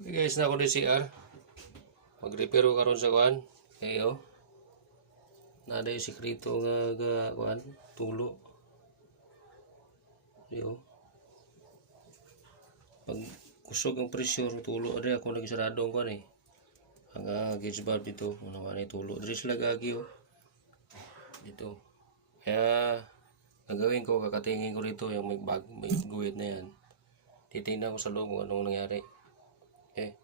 Okay guys, na ako di CR. Mag-repair ko karon sa kuan. Ayo. Nada yung sikreto nga kuan, tulo. Ayo. Pag kusog ang pressure tulo ari ako nagisarado ang kuan eh. Ang gauge valve dito, ano man tulo. Diri sila gagi oh. Dito. Kaya gagawin ko, kakatingin ko rito yung may guhit na yan. Titingnan ko sa loob kung anong nangyari. Okay.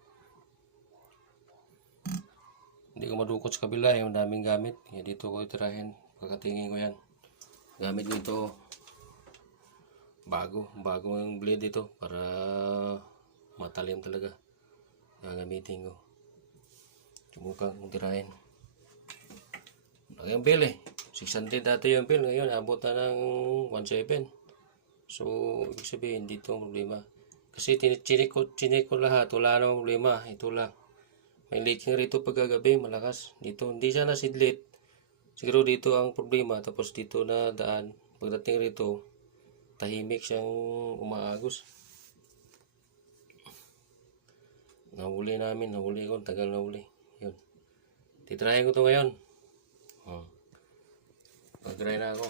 Hindi ko madukot sa kabila, yung daming gamit. Kaya dito ko itirahin. Pagkatingin ko yan. Gamit ko ito. Bago yung blade ito para matalim talaga. Gagamitin ko. Subukan kong tirahin. Lagi ang bill eh. 600 dati yung bill. Ngayon, abot na ng 1.7. So, ibig sabihin, dito ang problema. Kasi chinik ko lahat. Wala namang problema. Ito lang. May leaking rito pagkagabi. Malakas. Dito. Hindi siya nasidlit. Siguro dito ang problema. Tapos dito na daan. Pagdating rito, tahimik siyang umaagos. Nahuli namin. Nahuli ko. Tagal nahuli. Yun. Titrahin ko to ngayon. Pag-dry na ako.